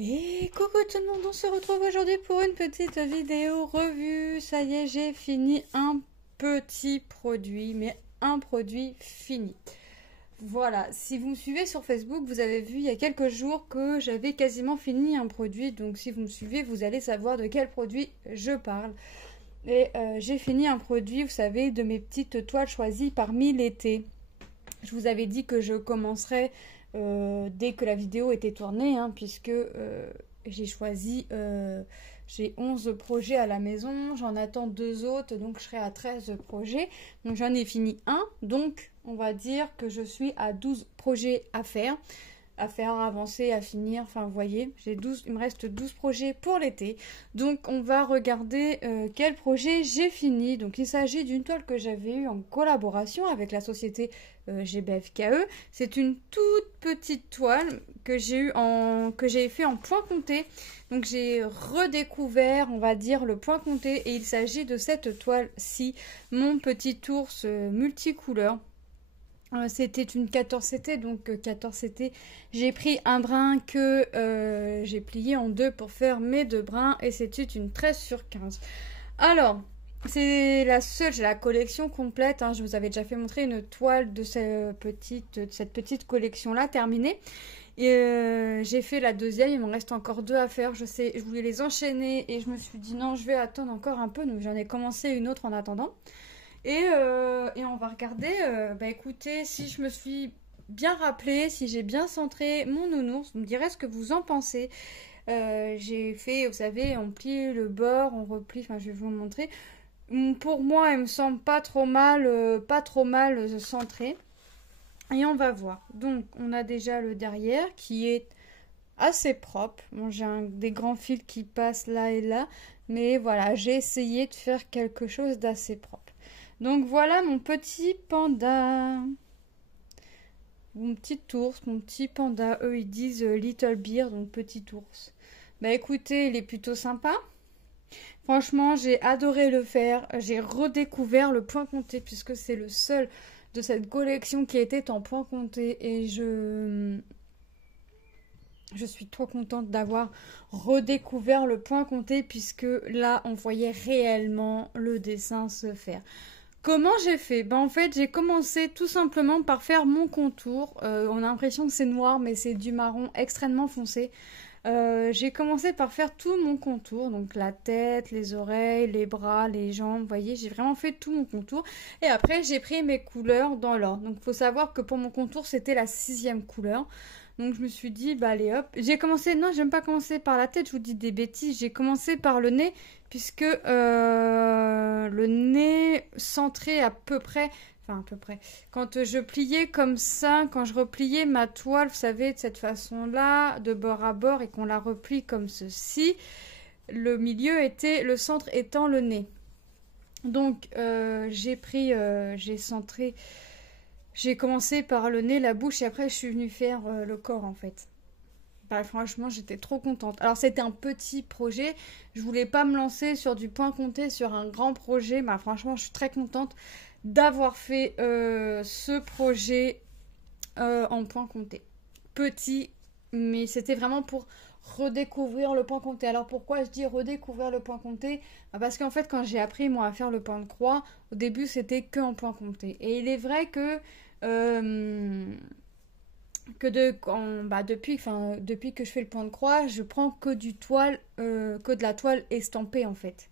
Et coucou tout le monde, on se retrouve aujourd'hui pour une petite vidéo revue. Ça y est, j'ai fini un petit produit, mais un produit fini. Voilà, si vous me suivez sur Facebook, vous avez vu il y a quelques jours que j'avais quasiment fini un produit. Donc si vous me suivez, vous allez savoir de quel produit je parle. Et j'ai fini un produit, vous savez, de mes petites toiles choisies parmi l'été. Je vous avais dit que je commencerai dès que la vidéo était tournée, hein, puisque j'ai choisi, j'ai 11 projets à la maison, j'en attends 2 autres, donc je serai à 13 projets. Donc j'en ai fini un, donc on va dire que je suis à 12 projets à faire, avancer, à finir, enfin vous voyez, il me reste 12 projets pour l'été. Donc on va regarder quel projet j'ai fini. Donc il s'agit d'une toile que j'avais eue en collaboration avec la société GBFKE. C'est une toute petite toile que j'ai fait en point compté. Donc j'ai redécouvert, on va dire, le point compté, et il s'agit de cette toile-ci, mon petit ours multicouleur. C'était une 14CT, donc 14CT, j'ai pris un brin que j'ai plié en deux pour faire mes deux brins, et c'était une 13/15. Alors, c'est la seule, j'ai la collection complète, hein, je vous avais déjà fait montrer une toile de cette petite collection-là terminée. Et j'ai fait la deuxième, il m'en reste encore 2 à faire, je sais, je voulais les enchaîner, et je me suis dit non, je vais attendre encore un peu, donc j'en ai commencé une autre en attendant. Et on va regarder, écoutez, si je me suis bien rappelé, si j'ai bien centré mon nounours, vous me direz ce que vous en pensez. J'ai fait, vous savez, on plie le bord, on replie, enfin je vais vous montrer. Pour moi, elle me semble pas trop mal centré. Et on va voir. Donc, on a déjà le derrière qui est assez propre. Bon, j'ai des grands fils qui passent là et là, mais voilà, j'ai essayé de faire quelque chose d'assez propre. Donc voilà mon petit panda. Mon petit ours, mon petit panda. Eux, ils disent Little Bear, donc petit ours. Bah écoutez, il est plutôt sympa. Franchement, j'ai adoré le faire. J'ai redécouvert le point compté, puisque c'est le seul de cette collection qui était en point compté. Et je suis trop contente d'avoir redécouvert le point compté, puisque là, on voyait réellement le dessin se faire. Comment j'ai fait? Ben en fait, j'ai commencé tout simplement par faire mon contour. On a l'impression que c'est noir, mais c'est du marron extrêmement foncé. J'ai commencé par faire tout mon contour, donc la tête, les oreilles, les bras, les jambes, vous voyez, j'ai vraiment fait tout mon contour. Et après, j'ai pris mes couleurs dans l'ordre. Donc, il faut savoir que pour mon contour, c'était la 6e couleur. Donc, je me suis dit, bah allez hop. J'ai commencé, non, j'aime pas commencer par la tête, je vous dis des bêtises. J'ai commencé par le nez, puisque le nez centré à peu près, enfin à peu près, quand je pliais comme ça, quand je repliais ma toile, vous savez, de cette façon-là, de bord à bord, et qu'on la replie comme ceci, le milieu était, le centre étant le nez. Donc j'ai centré, j'ai commencé par le nez, la bouche, et après je suis venue faire le corps en fait. Bah, franchement, j'étais trop contente. Alors, c'était un petit projet. Je voulais pas me lancer sur du point compté, sur un grand projet. Bah, franchement, je suis très contente d'avoir fait ce projet en point compté. Petit, mais c'était vraiment pour redécouvrir le point compté. Alors, pourquoi je dis redécouvrir le point compté? Bah, parce qu'en fait, quand j'ai appris, moi, à faire le point de croix, au début, c'était que en point compté. Et il est vrai que... depuis que je fais le point de croix, je prends que que de la toile estampée en fait.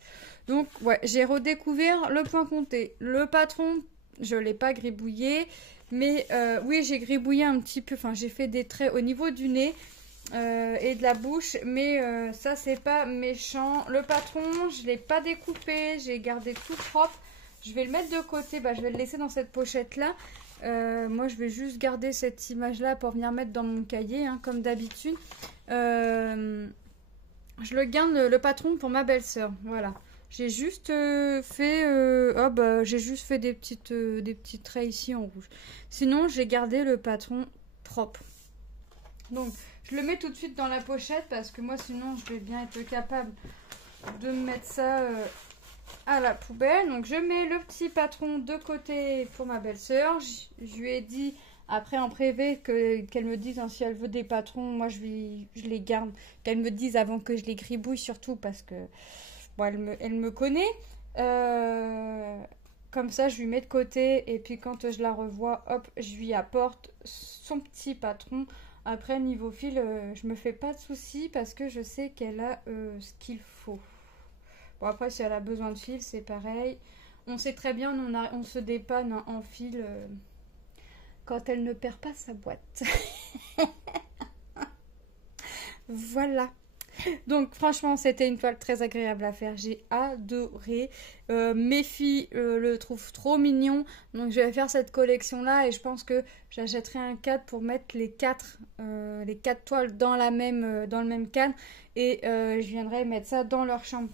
Donc ouais, j'ai redécouvert le point compté. Le patron, je l'ai pas gribouillé, mais oui, j'ai gribouillé un petit peu. Enfin, j'ai fait des traits au niveau du nez et de la bouche, mais ça c'est pas méchant. Le patron, je l'ai pas découpé, j'ai gardé tout propre. Je vais le mettre de côté, je vais le laisser dans cette pochette là. Moi je vais juste garder cette image là pour venir mettre dans mon cahier, hein, comme d'habitude. Je le garde, le patron, pour ma belle-sœur. Voilà, j'ai juste j'ai juste fait des petits traits ici en rouge. Sinon j'ai gardé le patron propre. Donc je le mets tout de suite dans la pochette, parce que moi sinon je vais bien être capable de mettre ça à la poubelle. Donc je mets le petit patron de côté pour ma belle-sœur. Je lui ai dit Après, en privé, qu'elle me dise hein, si elle veut des patrons, moi je les garde. Qu'elle me dise avant que je les gribouille, surtout parce que bon, elle me connaît. Comme ça, je lui mets de côté. Et puis quand je la revois, hop, je lui apporte son petit patron. Après, niveau fil, je me fais pas de soucis parce que je sais qu'elle a ce qu'il faut. Bon, après, si elle a besoin de fil, c'est pareil. On sait très bien, on se dépanne hein, en fil quand elle ne perd pas sa boîte. Voilà. Donc franchement, c'était une toile très agréable à faire. J'ai adoré. Mes filles le trouvent trop mignon. Donc je vais faire cette collection-là et je pense que j'achèterai un cadre pour mettre les quatre toiles dans le même cadre. Et je viendrai mettre ça dans leur chambre.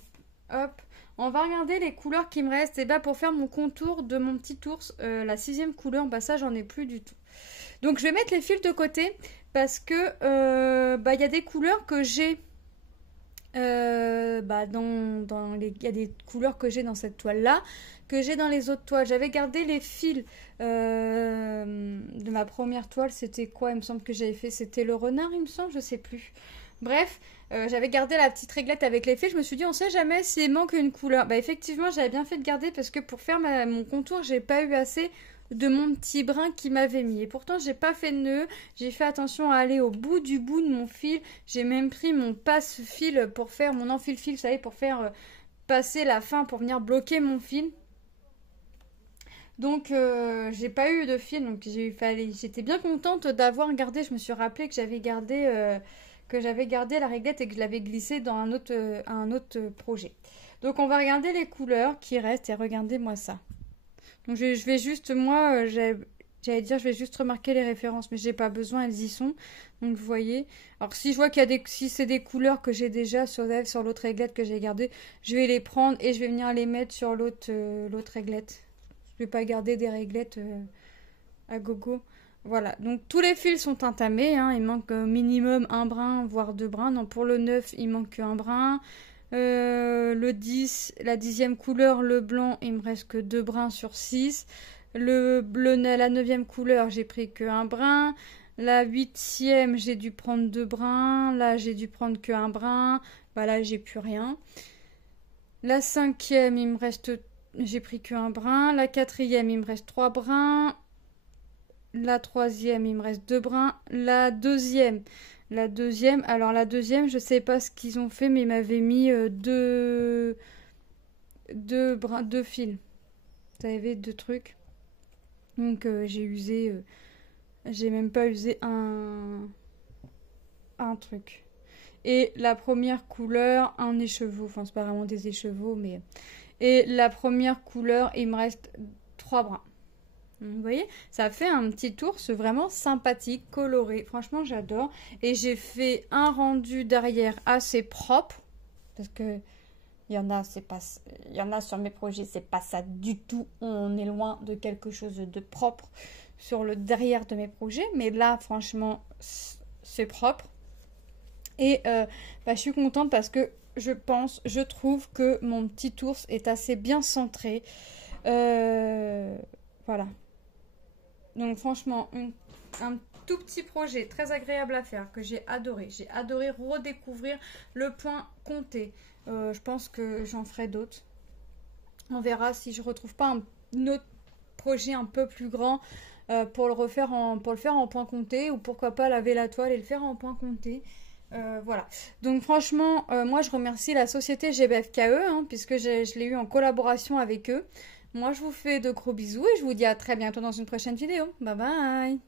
Hop. On va regarder les couleurs qui me restent. Et bah pour faire mon contour de mon petit ours, la 6e couleur, bah ça j'en ai plus du tout. Donc je vais mettre les fils de côté parce que il y a des couleurs que j'ai. Il y a des couleurs que j'ai dans cette toile là que j'ai dans les autres toiles. J'avais gardé les fils de ma première toile. C'était quoi? Il me semble que j'avais fait, c'était le renard, il me semble, je sais plus. Bref, j'avais gardé la petite réglette avec les fils. Je me suis dit on sait jamais s'il manque une couleur. Bah effectivement j'avais bien fait de garder parce que pour faire mon contour j'ai pas eu assez de mon petit brin qui m'avait mis. Et pourtant, j'ai pas fait de nœud. J'ai fait attention à aller au bout de mon fil. J'ai même pris mon passe-fil pour faire mon enfile-fil, vous savez, pour faire passer la fin, pour venir bloquer mon fil. Donc, j'ai pas eu de fil. Donc, j'étais bien contente d'avoir gardé. Je me suis rappelé que j'avais gardé la réglette et que je l'avais glissée dans un autre projet. Donc, on va regarder les couleurs qui restent et regardez-moi ça. Donc je vais juste, moi, j'allais dire, je vais juste remarquer les références, mais j'ai pas besoin, elles y sont. Donc vous voyez. Alors si je vois si c'est des couleurs que j'ai déjà sur l'autre réglette que j'ai gardée, je vais les prendre et je vais venir les mettre sur l'autre réglette. Je vais pas garder des réglettes à gogo. Voilà, donc tous les fils sont entamés, hein. Il manque minimum un brin, voire 2 brins. Non, pour le 9, il manque un brin. Le 10, la 10e couleur, le blanc, il me reste que 2 brins sur 6. La 9e couleur, j'ai pris que 1 brin. La 8e, j'ai dû prendre 2 brins. Là, j'ai dû prendre que 1 brin. Bah là, j'ai plus rien. La 5e, il me reste, j'ai pris que 1 brin. La 4e, il me reste 3 brins. La 3e, il me reste 2 brins. La 2e, je sais pas ce qu'ils ont fait, mais ils m'avaient mis deux fils. Vous savez, 2 trucs. Donc j'ai même pas usé un truc. Et la première couleur, un écheveau. Enfin, c'est pas vraiment des écheveaux, mais. Et la première couleur, il me reste 3 brins. Vous voyez, ça fait un petit ours vraiment sympathique, coloré. Franchement, j'adore. Et j'ai fait un rendu derrière assez propre. Parce que il y en a sur mes projets, c'est pas ça du tout. On est loin de quelque chose de propre sur le derrière de mes projets. Mais là, franchement, c'est propre. Et je suis contente parce que je trouve que mon petit ours est assez bien centré. Voilà. Donc franchement, un tout petit projet très agréable à faire que j'ai adoré. J'ai adoré redécouvrir le point compté. Je pense que j'en ferai d'autres. On verra si je retrouve pas un autre projet un peu plus grand pour le faire en point compté, ou pourquoi pas laver la toile et le faire en point compté. Voilà. Donc franchement, moi je remercie la société GBFKE puisque je l'ai eu en collaboration avec eux. Moi, je vous fais de gros bisous et je vous dis à très bientôt dans une prochaine vidéo. Bye bye!